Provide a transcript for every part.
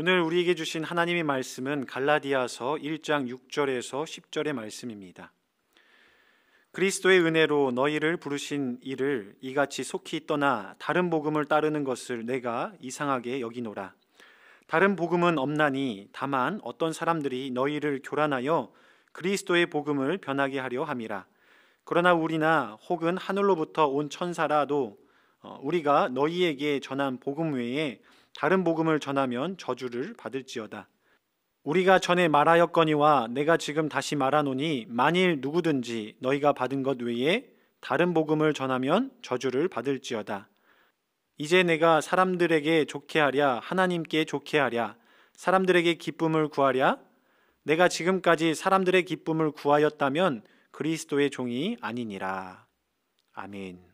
오늘 우리에게 주신 하나님의 말씀은 갈라디아서 1장 6절에서 10절의 말씀입니다. 그리스도의 은혜로 너희를 부르신 이를 이같이 속히 떠나 다른 복음을 따르는 것을 내가 이상하게 여기노라. 다른 복음은 없나니 다만 어떤 사람들이 너희를 교란하여 그리스도의 복음을 변하게 하려 함이라. 그러나 우리나 혹은 하늘로부터 온 천사라도 우리가 너희에게 전한 복음 외에 다른 복음을 전하면 저주를 받을지어다. 우리가 전에 말하였거니와 내가 지금 다시 말하노니 만일 누구든지 너희가 받은 것 외에 다른 복음을 전하면 저주를 받을지어다. 이제 내가 사람들에게 좋게 하랴 하나님께 좋게 하랴 사람들에게 기쁨을 구하랴. 내가 지금까지 사람들의 기쁨을 구하였다면 그리스도의 종이 아니니라. 아멘.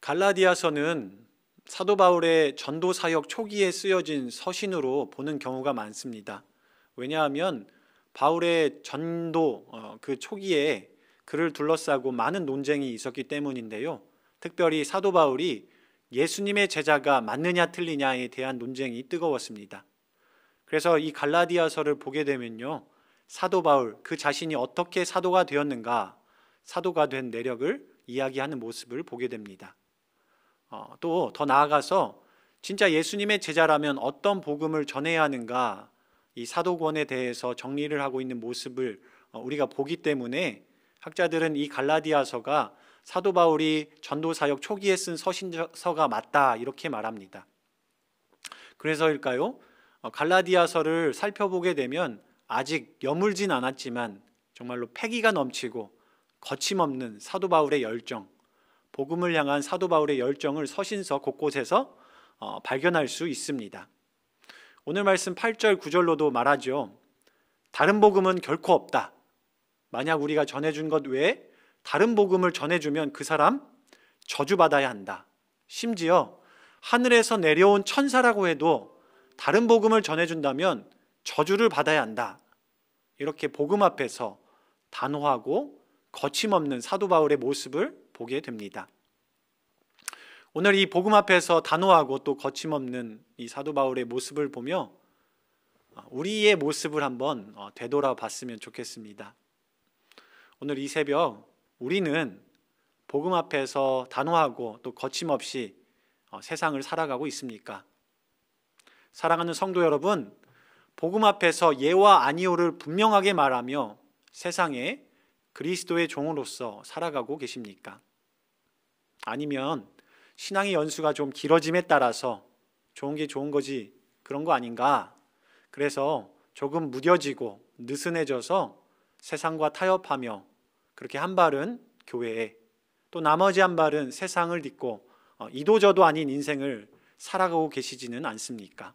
갈라디아서는 사도 바울의 전도 사역 초기에 쓰여진 서신으로 보는 경우가 많습니다. 왜냐하면 바울의 전도 그 초기에 그를 둘러싸고 많은 논쟁이 있었기 때문인데요. 특별히 사도 바울이 예수님의 제자가 맞느냐 틀리냐에 대한 논쟁이 뜨거웠습니다. 그래서 이 갈라디아서를 보게 되면요, 사도 바울 그 자신이 어떻게 사도가 되었는가, 사도가 된 내력을 이야기하는 모습을 보게 됩니다. 또 더 나아가서 진짜 예수님의 제자라면 어떤 복음을 전해야 하는가, 이 사도권에 대해서 정리를 하고 있는 모습을 우리가 보기 때문에 학자들은 이 갈라디아서가 사도 바울이 전도사역 초기에 쓴 서신서가 맞다 이렇게 말합니다. 그래서일까요? 갈라디아서를 살펴보게 되면 아직 여물진 않았지만 정말로 패기가 넘치고 거침없는 사도 바울의 열정, 복음을 향한 사도 바울의 열정을 서신서 곳곳에서 발견할 수 있습니다. 오늘 말씀 8절 9절로도 말하죠. 다른 복음은 결코 없다. 만약 우리가 전해준 것 외에 다른 복음을 전해주면 그 사람 저주받아야 한다. 심지어 하늘에서 내려온 천사라고 해도 다른 복음을 전해준다면 저주를 받아야 한다. 이렇게 복음 앞에서 단호하고 거침없는 사도 바울의 모습을 보게 됩니다. 오늘 이 복음 앞에서 단호하고 또 거침없는 이 사도 바울의 모습을 보며 우리의 모습을 한번 되돌아 봤으면 좋겠습니다. 오늘 이 새벽 우리는 복음 앞에서 단호하고 또 거침없이 세상을 살아가고 있습니까? 사랑하는 성도 여러분, 복음 앞에서 예와 아니오를 분명하게 말하며 세상에 그리스도의 종으로서 살아가고 계십니까? 아니면 신앙의 연수가 좀 길어짐에 따라서 좋은 게 좋은 거지 그런 거 아닌가? 그래서 조금 무뎌지고 느슨해져서 세상과 타협하며 그렇게 한 발은 교회에 또 나머지 한 발은 세상을 딛고 이도저도 아닌 인생을 살아가고 계시지는 않습니까?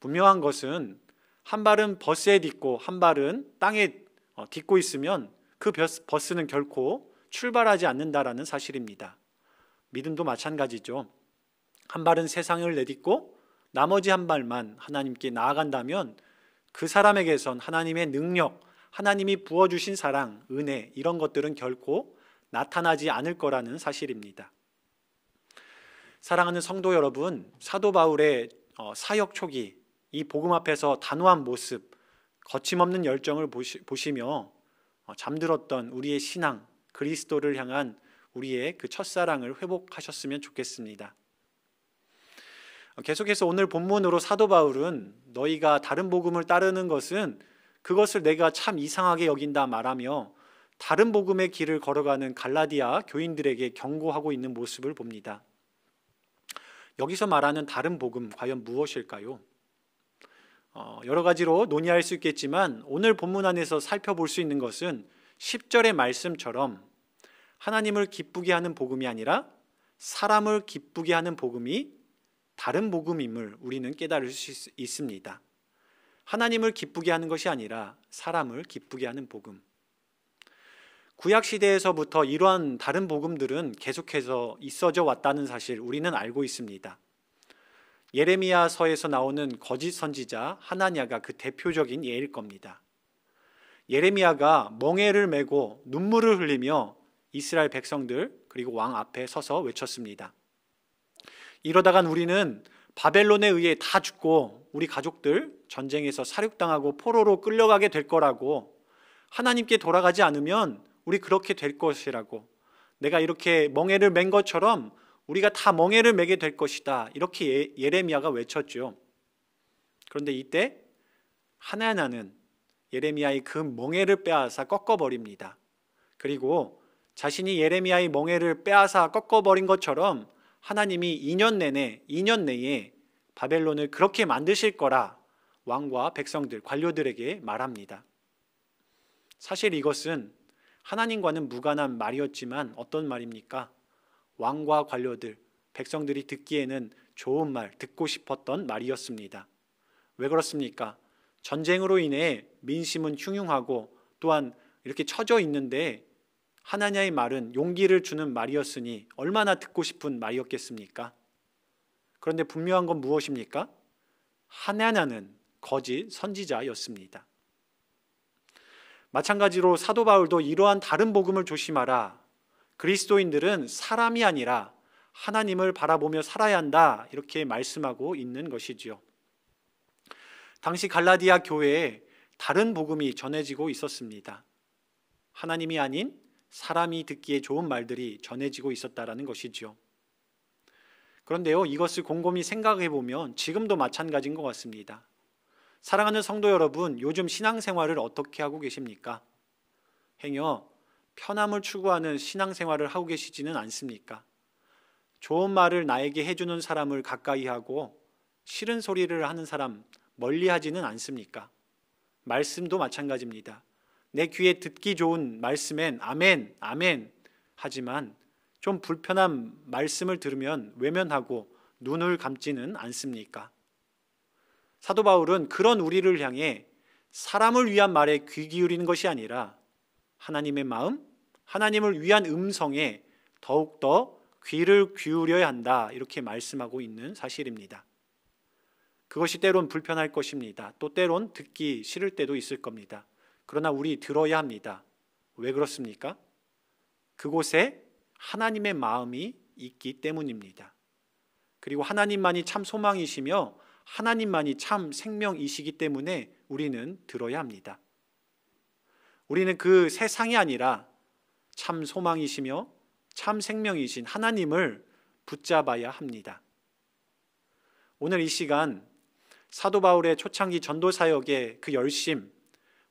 분명한 것은 한 발은 버스에 딛고 한 발은 땅에 딛고 있으면 그 버스는 결코 출발하지 않는다라는 사실입니다. 믿음도 마찬가지죠. 한 발은 세상을 내딛고 나머지 한 발만 하나님께 나아간다면 그 사람에게선 하나님의 능력, 하나님이 부어주신 사랑, 은혜 이런 것들은 결코 나타나지 않을 거라는 사실입니다. 사랑하는 성도 여러분, 사도 바울의 사역 초기 이 복음 앞에서 단호한 모습, 거침없는 열정을 보시며 잠들었던 우리의 신앙, 그리스도를 향한 우리의 그 첫사랑을 회복하셨으면 좋겠습니다. 계속해서 오늘 본문으로 사도 바울은 너희가 다른 복음을 따르는 것은 그것을 내가 참 이상하게 여긴다 말하며 다른 복음의 길을 걸어가는 갈라디아 교인들에게 경고하고 있는 모습을 봅니다. 여기서 말하는 다른 복음 과연 무엇일까요? 여러 가지로 논의할 수 있겠지만 오늘 본문 안에서 살펴볼 수 있는 것은 10절의 말씀처럼 하나님을 기쁘게 하는 복음이 아니라 사람을 기쁘게 하는 복음이 다른 복음임을 우리는 깨달을 수 있습니다. 하나님을 기쁘게 하는 것이 아니라 사람을 기쁘게 하는 복음. 구약시대에서부터 이러한 다른 복음들은 계속해서 있어져 왔다는 사실 우리는 알고 있습니다. 예레미야서에서 나오는 거짓 선지자 하나냐가 그 대표적인 예일 겁니다. 예레미야가 멍에를 메고 눈물을 흘리며 이스라엘 백성들 그리고 왕 앞에 서서 외쳤습니다. 이러다간 우리는 바벨론에 의해 다 죽고 우리 가족들 전쟁에서 사륙당하고 포로로 끌려가게 될 거라고, 하나님께 돌아가지 않으면 우리 그렇게 될 것이라고, 내가 이렇게 멍에를 맨 것처럼 우리가 다 멍에를 매게 될 것이다, 이렇게 예레미야가 외쳤죠. 그런데 이때 하나나는 예레미야의 그 멍에를 빼앗아 꺾어버립니다. 그리고 자신이 예레미야의 멍에를 빼앗아 꺾어버린 것처럼 하나님이 2년 내에 바벨론을 그렇게 만드실 거라 왕과 백성들, 관료들에게 말합니다. 사실 이것은 하나님과는 무관한 말이었지만 어떤 말입니까? 왕과 관료들, 백성들이 듣기에는 좋은 말, 듣고 싶었던 말이었습니다. 왜 그렇습니까? 전쟁으로 인해 민심은 흉흉하고 또한 이렇게 처져 있는데 하나님의 말은 용기를 주는 말이었으니 얼마나 듣고 싶은 말이었겠습니까? 그런데 분명한 건 무엇입니까? 하나나는 거짓 선지자였습니다. 마찬가지로 사도 바울도 이러한 다른 복음을 조심하라, 그리스도인들은 사람이 아니라 하나님을 바라보며 살아야 한다, 이렇게 말씀하고 있는 것이지요. 당시 갈라디아 교회에 다른 복음이 전해지고 있었습니다. 하나님이 아닌 사람이 듣기에 좋은 말들이 전해지고 있었다라는 것이죠. 그런데요, 이것을 곰곰이 생각해 보면 지금도 마찬가지인 것 같습니다. 사랑하는 성도 여러분, 요즘 신앙생활을 어떻게 하고 계십니까? 행여 편함을 추구하는 신앙생활을 하고 계시지는 않습니까? 좋은 말을 나에게 해주는 사람을 가까이 하고 싫은 소리를 하는 사람 멀리 하지는 않습니까? 말씀도 마찬가지입니다. 내 귀에 듣기 좋은 말씀엔 아멘, 아멘 하지만 좀 불편한 말씀을 들으면 외면하고 눈을 감지는 않습니까? 사도 바울은 그런 우리를 향해 사람을 위한 말에 귀 기울이는 것이 아니라 하나님의 마음, 하나님을 위한 음성에 더욱더 귀를 기울여야 한다, 이렇게 말씀하고 있는 사실입니다. 그것이 때론 불편할 것입니다. 또 때론 듣기 싫을 때도 있을 겁니다. 그러나 우리 들어야 합니다. 왜 그렇습니까? 그곳에 하나님의 마음이 있기 때문입니다. 그리고 하나님만이 참 소망이시며 하나님만이 참 생명이시기 때문에 우리는 들어야 합니다. 우리는 그 세상이 아니라 참 소망이시며 참 생명이신 하나님을 붙잡아야 합니다. 오늘 이 시간 사도 바울의 초창기 전도 사역의 그 열심,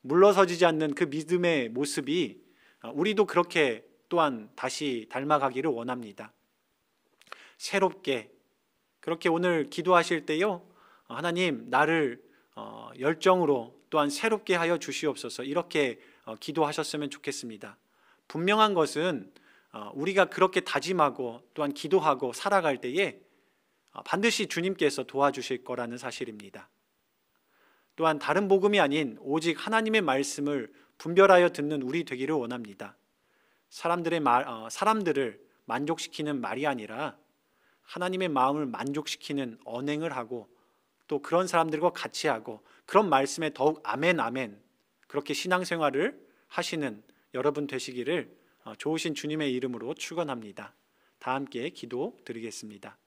물러서지지 않는 그 믿음의 모습이 우리도 그렇게 또한 다시 닮아가기를 원합니다. 새롭게 그렇게 오늘 기도하실 때요, 하나님 나를 열정으로 또한 새롭게 하여 주시옵소서, 이렇게 기도하셨으면 좋겠습니다. 분명한 것은 우리가 그렇게 다짐하고 또한 기도하고 살아갈 때에 반드시 주님께서 도와주실 거라는 사실입니다. 또한 다른 복음이 아닌 오직 하나님의 말씀을 분별하여 듣는 우리 되기를 원합니다. 사람들을 만족시키는 말이 아니라 하나님의 마음을 만족시키는 언행을 하고 또 그런 사람들과 같이 하고 그런 말씀에 더욱 아멘 아멘 그렇게 신앙생활을 하시는 여러분 되시기를 좋으신 주님의 이름으로 축원합니다. 다 함께 기도드리겠습니다.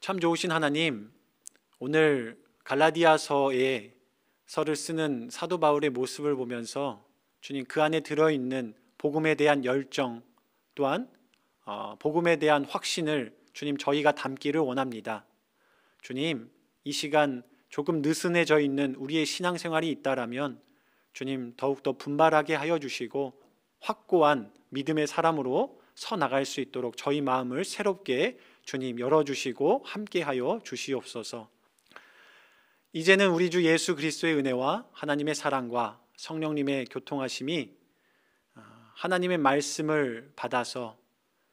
참 좋으신 하나님, 오늘 갈라디아서에 서를 쓰는 사도 바울의 모습을 보면서 주님 그 안에 들어있는 복음에 대한 열정 또한 복음에 대한 확신을 주님 저희가 담기를 원합니다. 주님 이 시간 조금 느슨해져 있는 우리의 신앙생활이 있다라면 주님 더욱더 분발하게 하여 주시고 확고한 믿음의 사람으로 서 나갈 수 있도록 저희 마음을 새롭게 주님 열어주시고 함께하여 주시옵소서. 이제는 우리 주 예수 그리스도의 은혜와 하나님의 사랑과 성령님의 교통하심이 하나님의 말씀을 받아서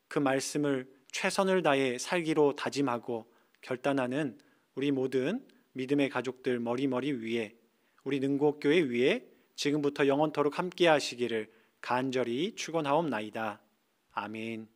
그 말씀을 최선을 다해 살기로 다짐하고 결단하는 우리 모든 믿음의 가족들 머리머리 위에 우리 능곡교회 위에 지금부터 영원토록 함께 하시기를 간절히 축원하옵나이다. 아멘.